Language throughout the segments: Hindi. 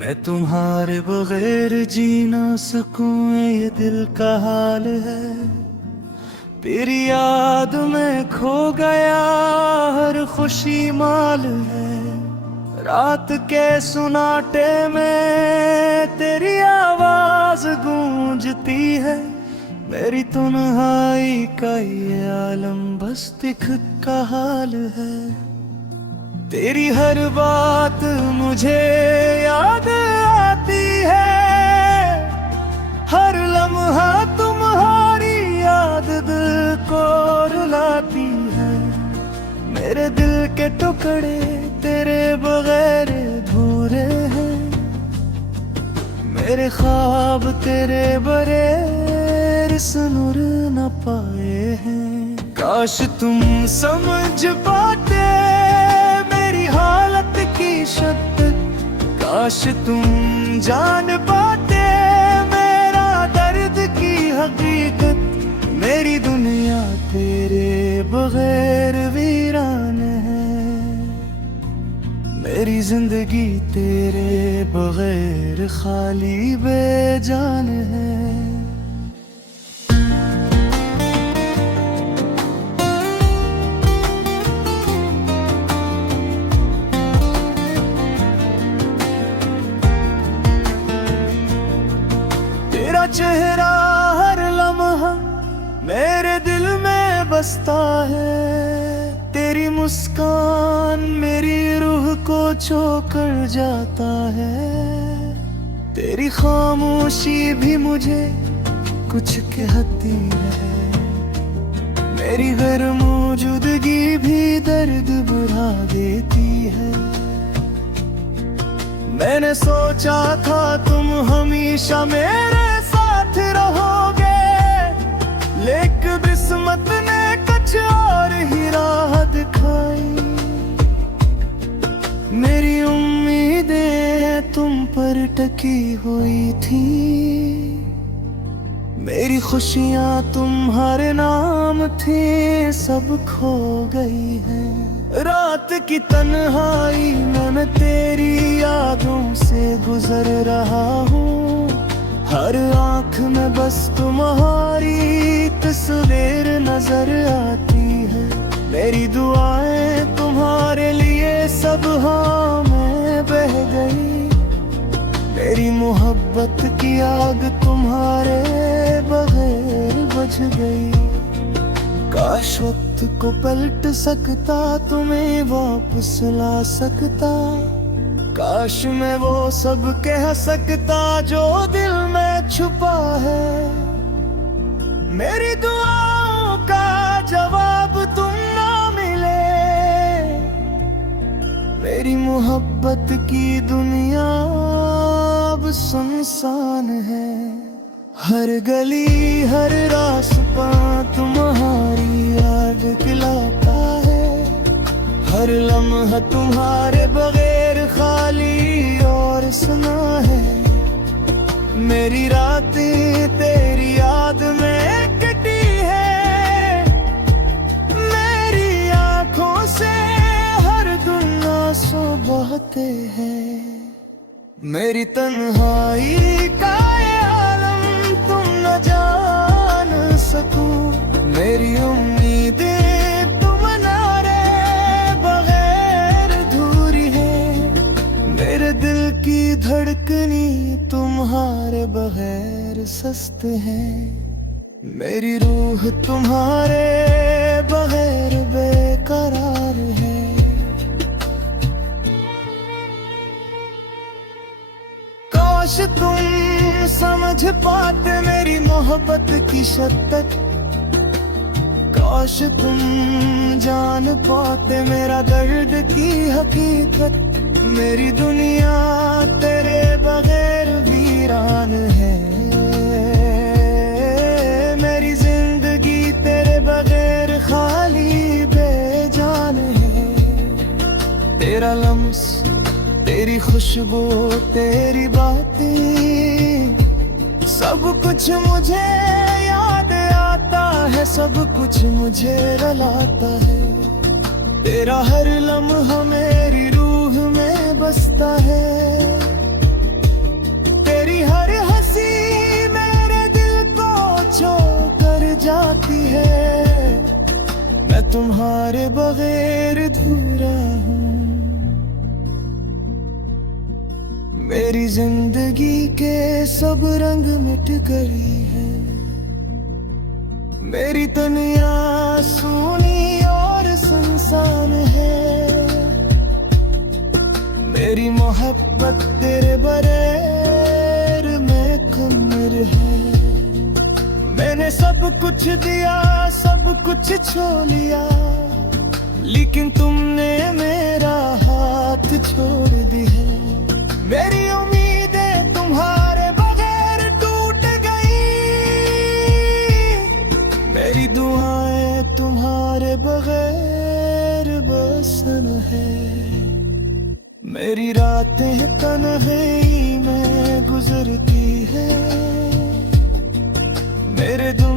मैं तुम्हारे बगैर जी ना सकूं, ये दिल का हाल है। तेरी याद में खो गया, हर खुशी माल है। रात के सुनाटे में तेरी आवाज गूंजती है। मेरी तन्हाई का ये आलम बस दिख का हाल है। तेरी हर बात मुझे याद आती है, हर लम्हा तुम्हारी याद दिल को रुलाती है। मेरे दिल के टुकड़े तेरे बगैर अधूरे हैं, मेरे ख्वाब तेरे बगैर सुनुर न पाए हैं। काश तुम समझ पाते मेरी हालत की शिद्दत, काश तुम जान पाते मेरा दर्द की हकीकत। मेरी दुनिया तेरे बगैर वीरान है, मेरी जिंदगी तेरे बगैर खाली बेजान है। तेरा चेहरा हर लम्हा मेरे दिल में बसता है। तेरी मुस्कान मेरी रूह को छू कर जाता है। तेरी खामोशी भी मुझे कुछ कहती है। मेरी गैर मौजूदगी भी दर्द बढ़ा देती है। मैंने सोचा था तुम हमेशा मेरे साथ रहोगे, लेकिन किस्मत ने कुछ और ही राह दिखाई। मेरी उम्मीदें तुम पर टकी हुई थी, मेरी खुशियां तुम्हारे नाम थी, सब खो गई है। रात की तन्हाई में मैं तेरी यादों से गुजर रहा हूँ। हर आँख में बस तुम्हारी तस्वीर नजर आती है। मेरी दुआएं तुम्हारे लिए सब हाँ में बह गई। मेरी मोहब्बत की आग तुम्हारे बगैर बुझ गई। काश वक्त को पलट सकता, तुम्हें वापस ला सकता। काश मैं वो सब कह सकता जो दिल में छुपा है। मेरी दुआओं का जवाब तुम ना मिले, मेरी मोहब्बत की दुनिया अब सुनसान है। हर गली हर रास्ता तुम्हारी याद दिलाता है। हर लम्हा तुम्हारे बगैर खाली और सुना है। मेरी रातें तेरी याद में कटी है। मेरी आंखों से हर दिन आंसू बहते हैं। मेरी तन्हाई का ये आलम तुम न जान सकूं। मेरी उम्मीदें तुम्हारे बगैर अधूरी है। मेरे दिल की धड़कनी तुम्हारे बगैर सस्त है। मेरी रूह तुम्हारे बगैर बेकरार है। काश तुम समझ पाते मेरी मोहब्बत की शिद्दत, काश तुम जान पाते मेरा दर्द की हकीकत। मेरी दुनिया तेरे बगैर वीरान है। मेरी जिंदगी तेरे बगैर खाली बेजान है। तेरा लम्स तेरी खुशबू तेरी बातें सब कुछ मुझे याद आता है। सब कुछ मुझे रुलाता है। तेरा हर लम्हा मेरी रूह में बसता है। तुम्हारे बगैर अधूरा हूँ। मेरी जिंदगी के सब रंग मिट गई है। मेरी दुनिया सूनी और सुनसान है। मेरी मोहब्बत तेरे बगैर में कमर है। मैंने सब कुछ दिया, सब कुछ छोड़ लिया, लेकिन तुमने मेरा हाथ छोड़ दी है। मेरी उम्मीदें तुम्हारे बगैर टूट गई। मेरी दुआएं तुम्हारे बगैर बसन है। मेरी रातें तन्हाई में गुजरती है। मेरे दिल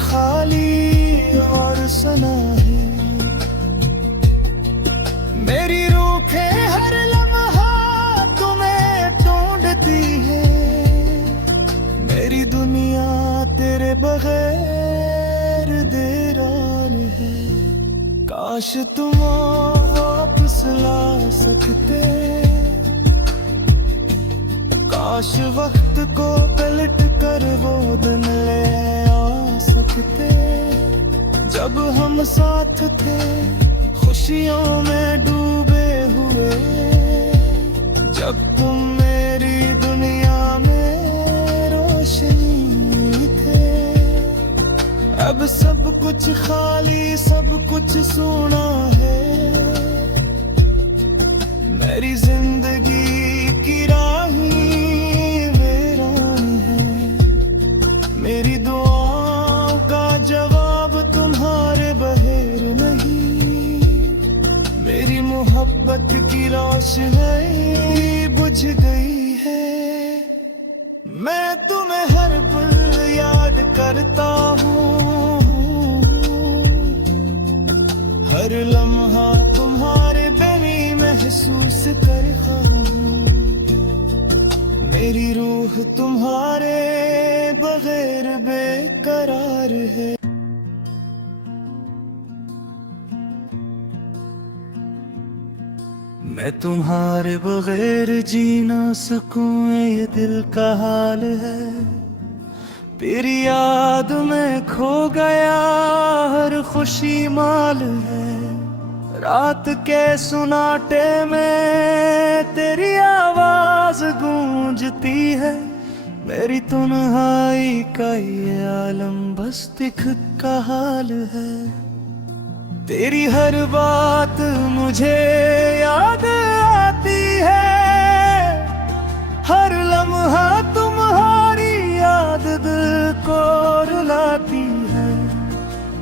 खाली और सना है। मेरी रूखें हर लम्हा तुम्हें ढूंढती है। मेरी दुनिया तेरे बगैर देरान है। काश तुम वापस ला सकते। काश वक्त को पलट कर वो दिन ले आ सकते, जब हम साथ थे खुशियों में डूबे हुए। जब तुम मेरी दुनिया में रोशनी थे। अब सब कुछ खाली, सब कुछ सूना है। मेरी जिंदगी की राही वीरान है। मेरी दुआओं का जवाब तुम्हारे बगैर नहीं। मेरी मोहब्बत की रोशनी बुझ गई है। मैं तुम्हें हर पल याद करता हूँ। हर लम्हा तुम्हारे बेनी महसूस करता हूँ। मेरी रूह तुम्हारे बगैर बेकरार है। मैं तुम्हारे बगैर जी ना सकूं, ये दिल का हाल है। तेरी याद में खो गया हर खुशी माल है। रात के सुनाटे में तेरी आवाज गूंजती है। मेरी तन्हाई का ये आलम बस दिख का हाल है। तेरी हर बात मुझे याद आती है। हर लम्हा तुम्हारी याद दिल को रुलाती है।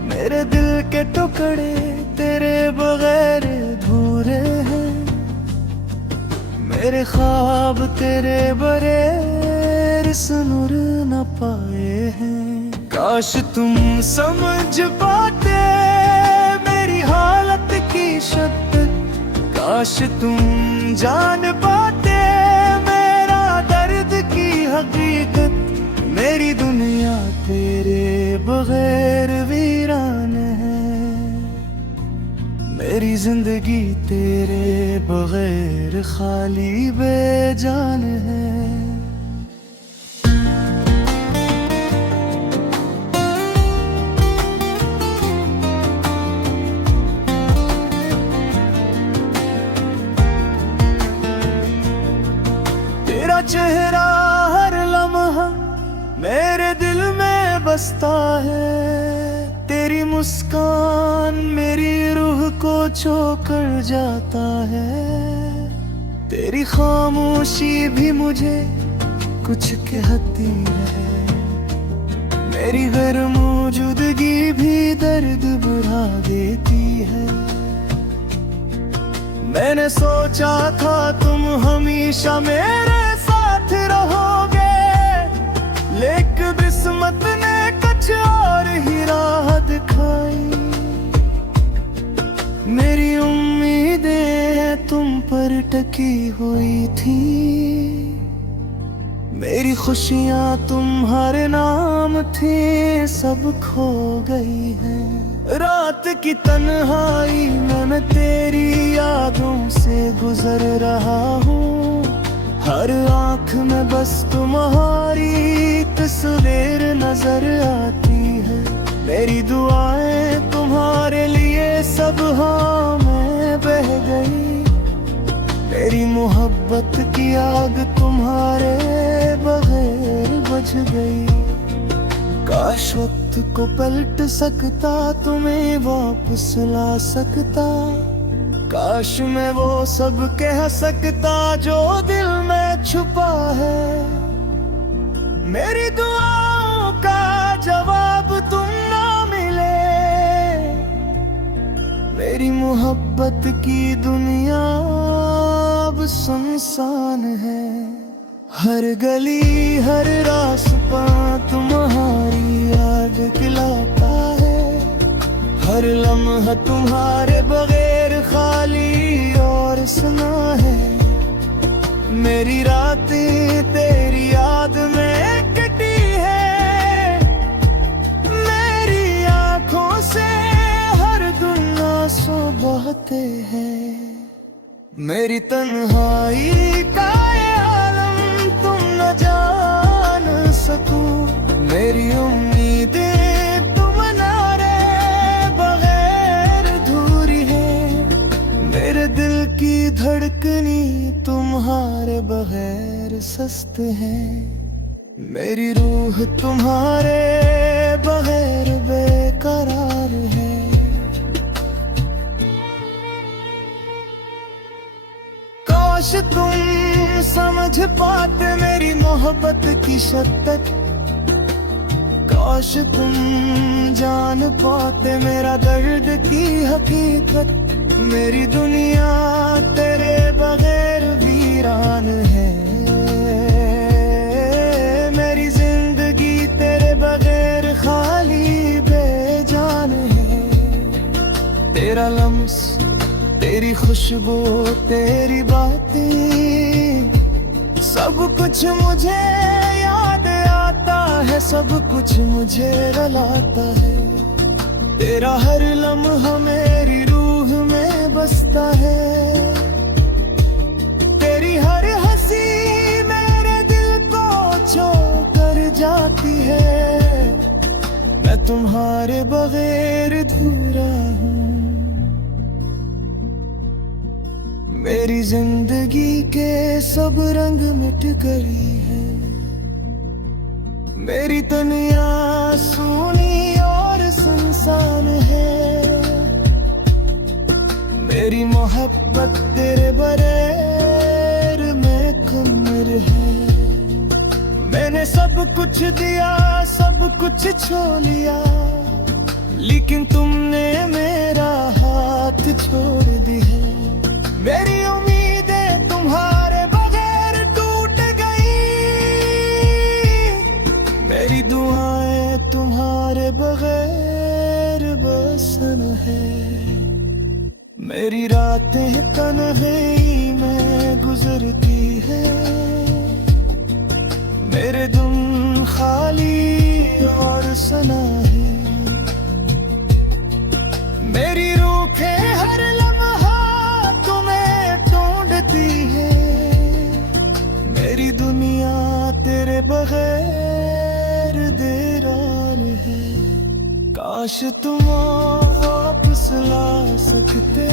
मेरे दिल के टुकड़े तेरे बगैर अधूरे हैं। मेरे ख्वाब तेरे बगैर सुनुर न पाए हैं। काश तुम समझ पाते मेरी हालत की शिद्दत। काश तुम जान पाते मेरा दर्द की हकीकत। मेरी दुनिया तेरे बगैर वीरान है। मेरी जिंदगी तेरे बगैर खाली बेजान है। तेरा चेहरा हर लम्हा मेरे दिल में बसता है। तेरी मुस्कान मेरी रूह को छू कर जाता है। तेरी खामोशी भी मुझे कुछ कहती है। मेरी गैर मौजूदगी भी दर्द बढ़ा देती है। मैंने सोचा था तुम हमेशा मेरे साथ रहोगे, लेकिन किस्मत ने कुछ और ही राह दिखाई। मेरी उम्मीदें तुम पर टकी हुई थी। मेरी खुशियां तुम्हारे नाम थी, सब खो गई हैं। रात की तन्हाई में मैं तेरी यादों से गुजर रहा हूँ। हर आँख में बस तुम्हारी तस्वीर नजर आती है। मेरी दुआएं तुम्हारे लिए सब हाँ में बह गई। मेरी मोहब्बत की आग तुम्हारे बगैर बुझ गई। काश वक्त को पलट सकता, तुम्हें वापस ला सकता। काश मैं वो सब कह सकता जो दिल में छुपा है। मेरी दुआओं का जवाब तुम ना मिले। मेरी मोहब्बत की दुनिया अब सुनसान है। हर गली हर रास्ता तुम्हारी याद दिलाता है। हर लम्हा तुम्हारे बगैर खाली और सुना है। मेरी रातें तेरी याद में कटी है। मेरी आंखों से हर दिन आंसू बहते हैं। मेरी तन्हाई का ये आलम तुम न जान सको। मेरी उम्मीदें तुम नारे बगैर अधूरी है। मेरे दिल की धड़कनी तुम्हारे बगैर सस्त है। मेरी रूह तुम्हारे बगैर बेकरार है। काश तुम समझ पाते मेरी मोहब्बत की शिद्दत। काश तुम जान पाते मेरा दर्द की हकीकत। मेरी दुनिया तेरे बगैर वीरान है। मेरी जिंदगी तेरे बगैर खाली बेजान है। तेरा लम्स तेरी खुशबू तेरी बातें सब कुछ मुझे याद आता है। सब कुछ मुझे रुलाता है। तेरा हर लम्हा मेरी रूह में बसता है। तेरी हर हंसी मेरे दिल को छू कर जाती है। मैं तुम्हारे बगैर अधूरा हूँ। मेरी जिंदगी के सब रंग मिट गई है। मेरी दुनिया सूनी और सुनसान है। मेरी मोहब्बत तेरे बगैर में कमर है। मैंने सब कुछ दिया सब कुछ छो लिया। लेकिन तुमने मेरा हाथ छोड़ दी है। मेरी उम्मीदें तुम्हारे बगैर टूट गई। मेरी दुआएं तुम्हारे बगैर बसन है। मेरी रातें तन्हाई में गुजरती है। मेरे दिन खाली और सना है। मेरी रूखें हर लम्हा तुम्हें ढूंढती है। मेरी दुनिया तेरे बगैर देरान है। काश तुम वापस ला सकते।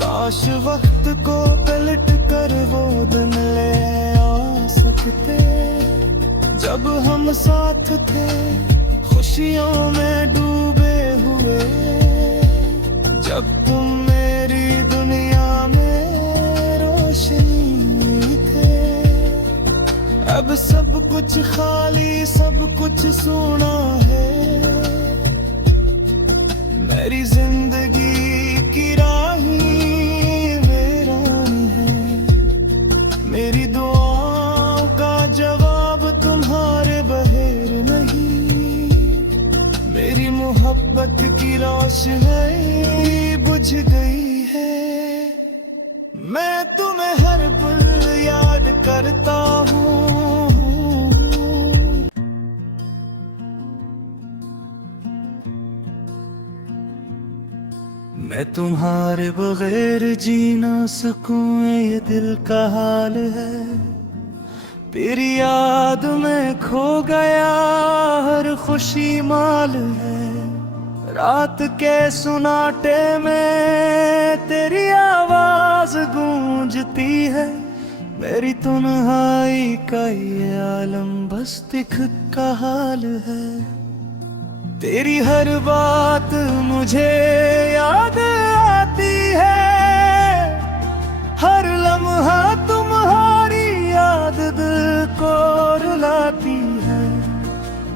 काश वक्त को पलट कर वो दिन ले आ सकते। जब हम साथ थे खुशियों में डूबे हुए। जब तुम मेरी दुनिया में रोशनी थे। अब सब कुछ खाली सब कुछ सूना है। मेरी जिंदगी की राहें वीरान है। मेरी दुआओं का जवाब तुम्हारे बगैर नहीं। मेरी मोहब्बत की रोशनी बुझ गई है। मैं तुम्हें हर पल याद करता हूँ। मैं तुम्हारे बगैर जी ना सकूं, ये दिल का हाल है। तेरी याद में खो गया हर खुशी माल है। रात के सुनाटे में तेरी आवाज गूंजती है। मेरी तन्हाई का ये आलम बस दिख का हाल है। तेरी हर बात मुझे याद आती है। हर लम्हा तुम्हारी याद दिल को रुलाती है।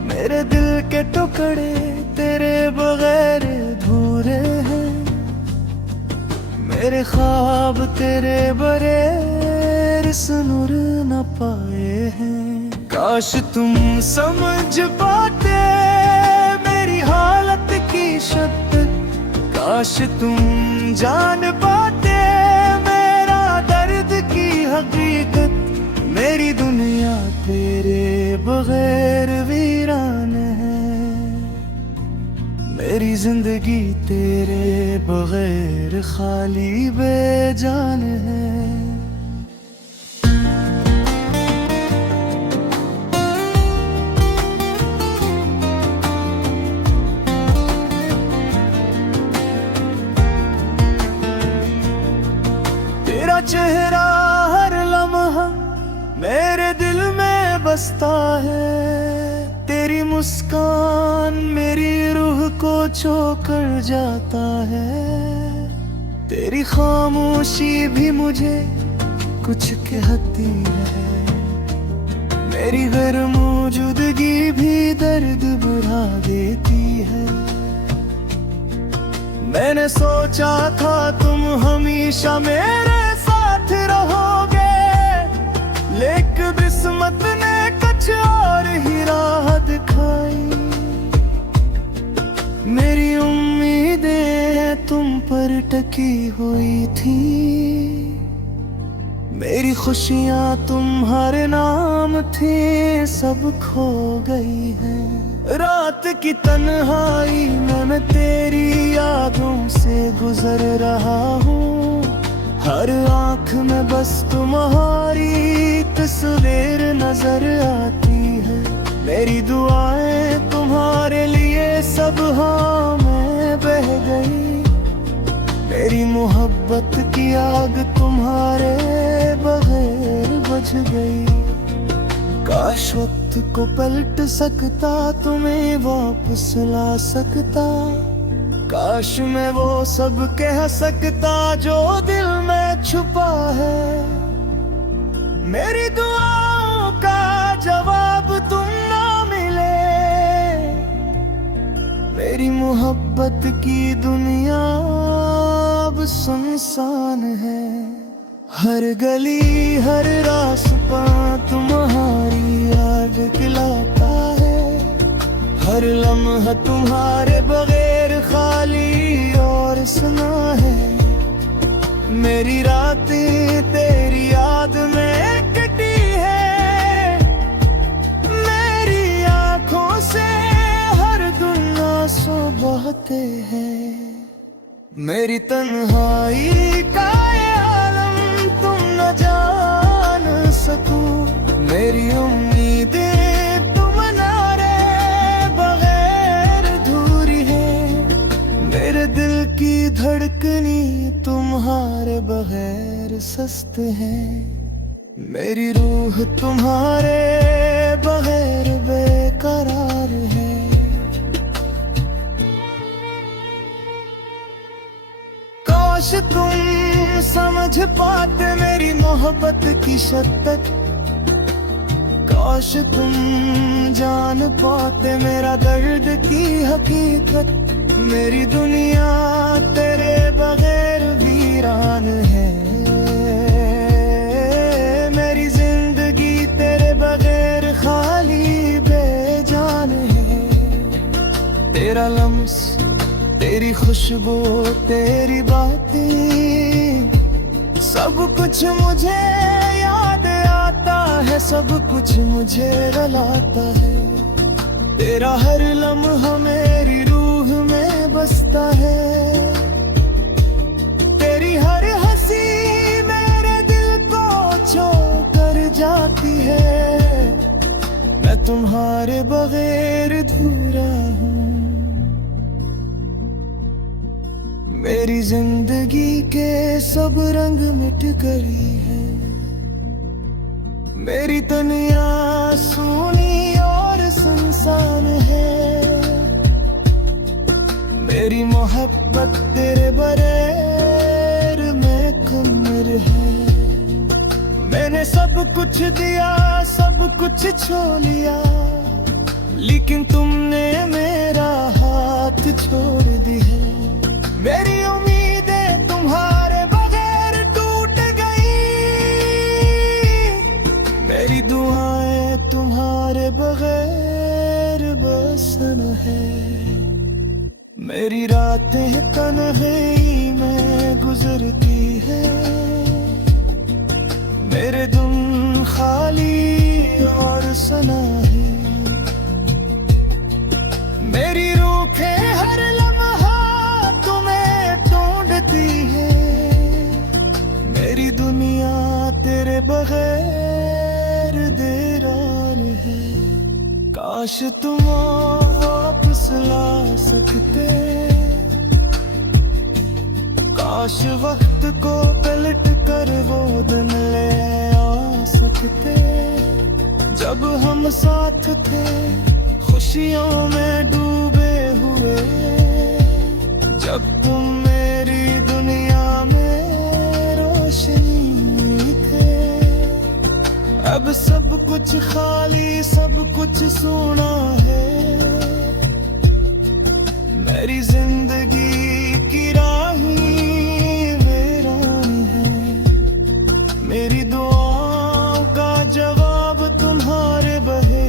मेरे दिल के टुकड़े तेरे बगैर अधूरे हैं। मेरे ख्वाब तेरे बगैर सुनूर न पाए हैं। काश तुम समझ पाते मेरी हालत की शिद्दत। काश तुम जान पाते मेरा दर्द की हकीकत। मेरी दुनिया तेरे बगैर वीरान है। मेरी जिंदगी तेरे बगैर खाली बेजान है। तेरा चेहरा हर लम्हा मेरे दिल में बसता है। तेरी मुस्कान मेरी रूह को छू कर जाता है। तेरी खामोशी भी मुझे कुछ कहती है। मेरी गैर मौजूदगी भी दर्द बढ़ा देती है। मैंने सोचा था तुम हमेशा मेरे साथ रहोगे, लेकिन किस्मत ने कुछ और ही राह दिखाई। मेरी उम्मीदें तुम पर टकी हुई थी। मेरी खुशियां तुम्हारे नाम थी, सब खो गई है। रात की तन्हाई में मैं तेरी यादों से गुजर रहा हूँ। हर आँख में बस तुम्हारी तस्वीर नजर आती है। मेरी दुआएं तुम्हारे लिए सब हाँ में बह गई। मेरी मोहब्बत की आग तुम्हारे बगैर बुझ गई। काश वक्त को पलट सकता, तुम्हें वापस ला सकता। काश मैं वो सब कह सकता जो दिल में छुपा है। मेरी दुआओं का जवाब तुम ना मिले। मेरी मोहब्बत की दुनिया अब सुनसान है। हर गली हर रास्ता तुम्हारी याद दिलाता है। हर लम्हा तुम्हारे बगैर खाली और सुना है। मेरी रातें तेरी याद में कटी है। मेरी आँखों से हर दिन आंसू बहते हैं। मेरी तन्हाई का ये आलम तुम न जान सको। मेरी उम्मीदें तुम्हारे बगैर अधूरी है। मेरे दिल की धड़कनी तुम्हारे बगैर सस्त है। मेरी रूह तुम्हारे बगैर बेकरार है। काश तुम समझ पाते मेरी मोहब्बत की शिद्दत। काश तुम जान पाते मेरा दर्द की हकीकत। मेरी दुनिया तेरे बगैर वीरान है। मेरी जिंदगी तेरे बगैर खाली बेजान है। तेरा लम्स तेरी खुशबू तेरी बातें सब कुछ मुझे याद आता है। सब कुछ मुझे रुलाता है। तेरा हर लम्हा मेरी रूह में बसता है। मेरी जिंदगी के सब रंग मिट गई है। मेरी दुनिया सूनी और सुनसान है। मेरी मोहब्बत तेरे बगैर में कमर है। मैंने सब कुछ दिया, सब कुछ छोड़ लिया, लेकिन तुमने मेरा हाथ छोड़ दी है। मेरी उम्मीदें तुम्हारे बगैर टूट गई। मेरी दुआएं तुम्हारे बगैर बसन है। मेरी रातें तन्हाई में गुजरती है। मेरे दिल खाली और सना है। मेरी रूखें हर लम्हा तुम्हें ढूंढती है। मेरी दुनिया तेरे बगैर देरार है। काश तुम वापस ला सकते, काश वक्त को पलट कर वो दिन ले आ सकते, जब हम साथ थे खुशियों में डूबे हुए। जब तुम मेरी दुनिया में रोशनी थे। अब सब कुछ खाली, सब कुछ सूना है। मेरी जिंदगी की राही वीरानी है। मेरी दुआओं का जवाब तुम्हारे बहे।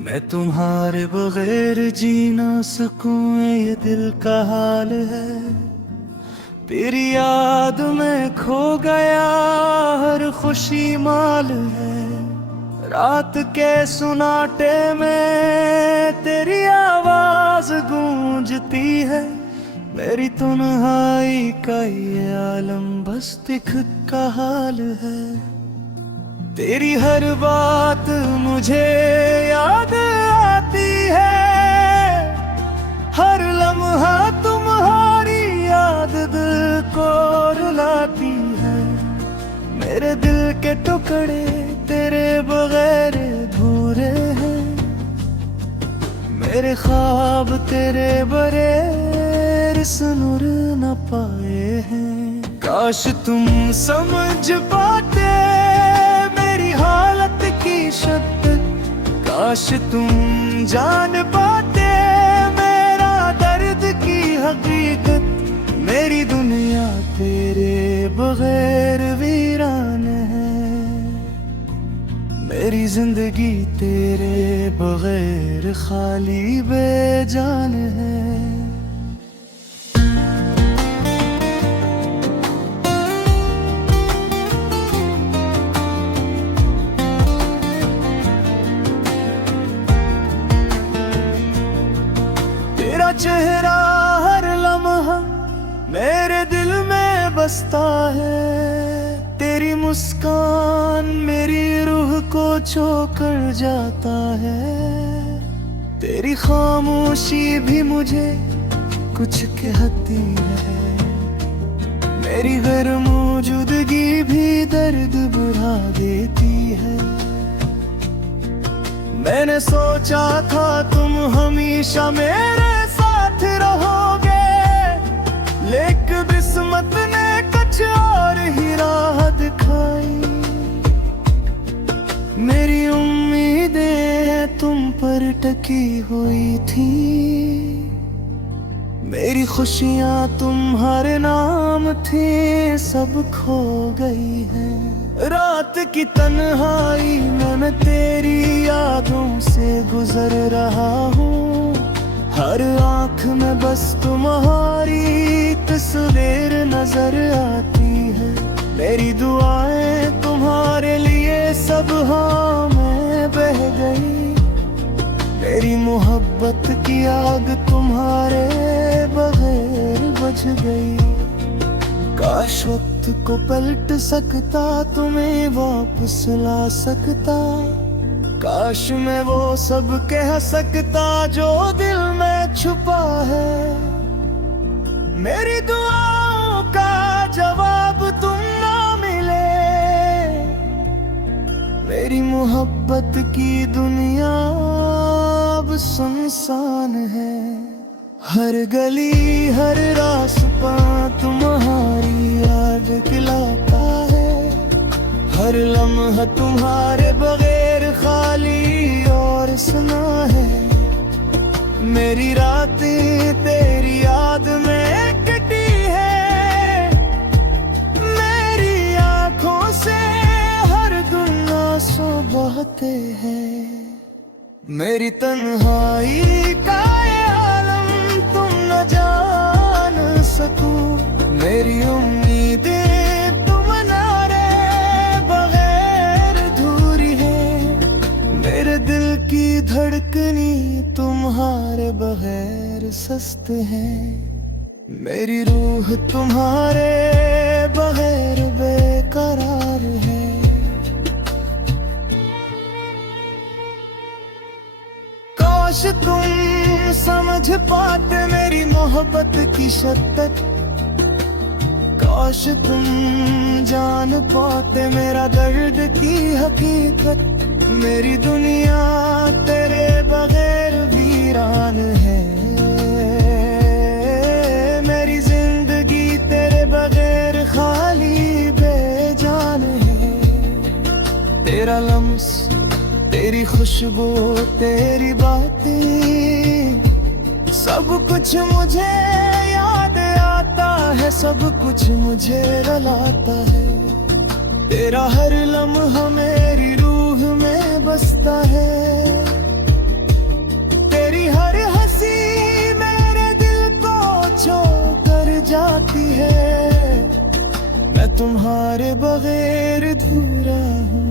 मैं तुम्हारे बगैर जी ना सकूं, ये दिल का हाल है। तेरी याद में खो गया हर खुशी माल है। रात के सुनाटे में तेरी आवाज गूंजती है। मेरी तन्हाई का ये आलम बस दिख का हाल है। तेरी हर बात मुझे याद आती है। हर लम्हा तुम्हारी याद दिल को रुलाती है। मेरे दिल के टुकड़े तेरे बगैर भूरे हैं। मेरे ख्वाब तेरे बगैर सुनुर न पाए हैं। काश तुम समझ पाते मेरी हालत की शिद्दत। काश तुम जान पाते मेरा दर्द की हकीकत। मेरी दुनिया तेरे बगैर वीरान है। मेरी जिंदगी तेरे बगैर खाली बेजान है। तेरा चेहरा हर लम्हा मेरे दिल में बसता है। तेरी मुस्कान मेरी रूह को छू कर जाता है। तेरी खामोशी भी मुझे कुछ कहती है। मेरी गैर मौजूदगी भी दर्द बढ़ा देती है। मैंने सोचा था तुम हमेशा मेरे साथ रहोगे, लेकिन किस्मत ने कुछ और ही राह दिखाई। मेरी उम्मीदें तुम पर टकी हुई थी। मेरी खुशियां तुम्हारे नाम थी, सब खो गई है। रात की तन्हाई में मैं तेरी यादों से गुजर रहा हूँ। हर आँख में बस तुम्हारी तस्वीर नजर आती है। मेरी दुआएं तुम्हारे लिए सब हाँ में बह गई। मेरी मोहब्बत की आग तुम्हारे बगैर बुझ गई। काश वक्त को पलट सकता, तुम्हें वापस ला सकता। काश मैं वो सब कह सकता जो दिल में छुपा है। मेरी दुआओं का जवाब तुम ना मिले, मेरी मोहब्बत की दुनिया अब सुनसान है। हर गली हर रास्ता तुम्हारी याद दिलाता है, हर लम्हा तुम्हारे बगैर खाली और सुना है। मेरी रातें तेरी याद में कटी है, मेरी आंखों से हर दिन आंसू बहते हैं। मेरी तन्हाई का ये आलम तुम न जान सको, मेरी उम्मीदें तुम्हारे बगैर अधूरी है। मेरे दिल की धड़कनी तुम्हारे बगैर सस्त है, मेरी रूह तुम्हारे बगैर बेकरार है। काश तुम समझ पाते मेरी मोहब्बत की शिद्दत, काश तुम जान पाते मेरा दर्द की हकीकत। मेरी दुनिया तेरे बगैर वीरान है, मेरी जिंदगी तेरे बगैर खाली बेजान है। तेरा लम्स तेरी खुशबू तेरी बातें सब कुछ मुझे याद आता है, सब कुछ मुझे रुलाता है। तेरा हर लम्हा मेरी रूह में बसता है, तेरी हर हंसी मेरे दिल को छू कर जाती है। मैं तुम्हारे बगैर अधूरा हूँ,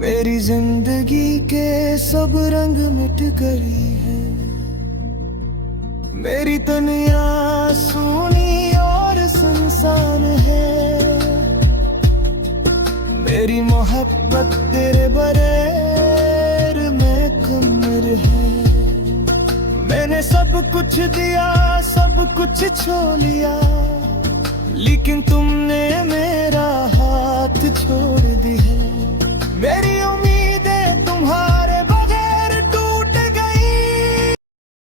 मेरी जिंदगी के सब रंग मिट गई है। मेरी दुनिया सूनी और सुनसान है, मेरी मोहब्बत तेरे बगैर में कमर है। मैंने सब कुछ दिया सब कुछ छो लिया, लेकिन तुम